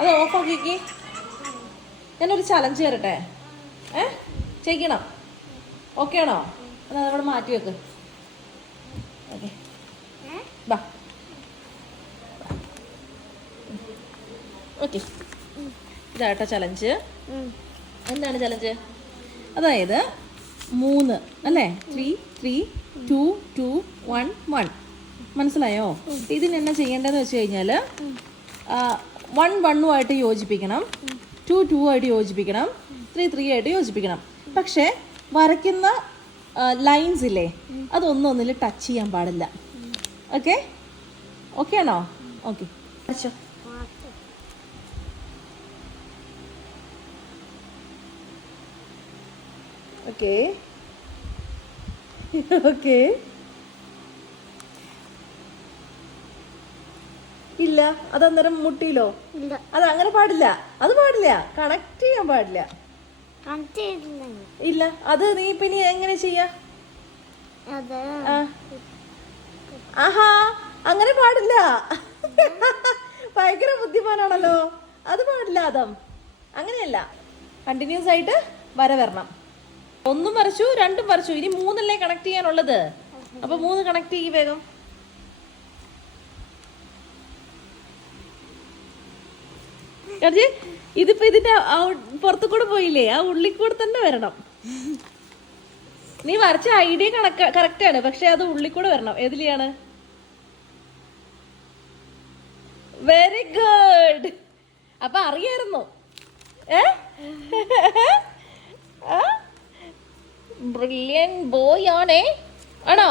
അത് ഓഫാക്കിക്ക്. ഞാനൊരു ചലഞ്ച് തരട്ടെ. ചെയ്യണം. ഓക്കെ ആണോ? എന്നാൽ അതവിടെ മാറ്റി വെക്ക്. ഓക്കെ ബാ. ഓക്കെ ഇതാട്ടോ ചലഞ്ച്. എന്താണ് ചലഞ്ച്? അതായത് 3 അല്ലേ? 3 3 2 2 1 1. മനസ്സിലായോ? ഇതിന് എന്നാ ചെയ്യേണ്ടതെന്ന് വെച്ച് കഴിഞ്ഞാൽ 1 1 യോജിപ്പിക്കണം, 2 2 ആയിട്ട് യോജിപ്പിക്കണം, 3 3 ആയിട്ട് യോജിപ്പിക്കണം. പക്ഷേ വരയ്ക്കുന്ന ലൈൻസ് ഇല്ലേ, അതൊന്നൊന്നിൽ ടച്ച് ചെയ്യാൻ പാടില്ല. ഓക്കെ ഓക്കെ ആണോ? ഓക്കെ വരച്ചോ. Okay okay. ഇല്ല, അതന്നേരം മുട്ടിയിലോ? അത് അങ്ങനെ പാടില്ല, അത് പാടില്ല, കണക്ട് ചെയ്യാൻ പാടില്ല. ഇല്ല, അത് നീ പിന്നെ എങ്ങനെ ചെയ്യാ? ആഹാ, അങ്ങനെ പാടില്ല. ഭയങ്കര ബുദ്ധിമാനാണല്ലോ. അത് പാടില്ല അതം, അങ്ങനെയല്ല. കണ്ടിന്യൂസ് ആയിട്ട് വര വരണം. 1 വരച്ചു, 2 വരച്ചു, ഇനി 3 കണക്ട് ചെയ്യാനുള്ളത്. അപ്പൊ 3 കണക്ട് ചെയ്യ് വേഗം. ഇതിപ്പോ ഇതിന്റെ പുറത്തു കൂടെ പോയില്ലേ, ആ ഉള്ളിൽ കൂടെ തന്നെ വരണം. നീ വരച്ച ഐഡിയ കറക്റ്റ് ആണ്, പക്ഷെ അത് ഉള്ളിൽ കൂടെ വരണം. ഏതിലെയാണ്? Very good. അപ്പൊ അറിയായിരുന്നു. ബ്രില്യന്റ് ബോയ് ആണേ. ആണോ?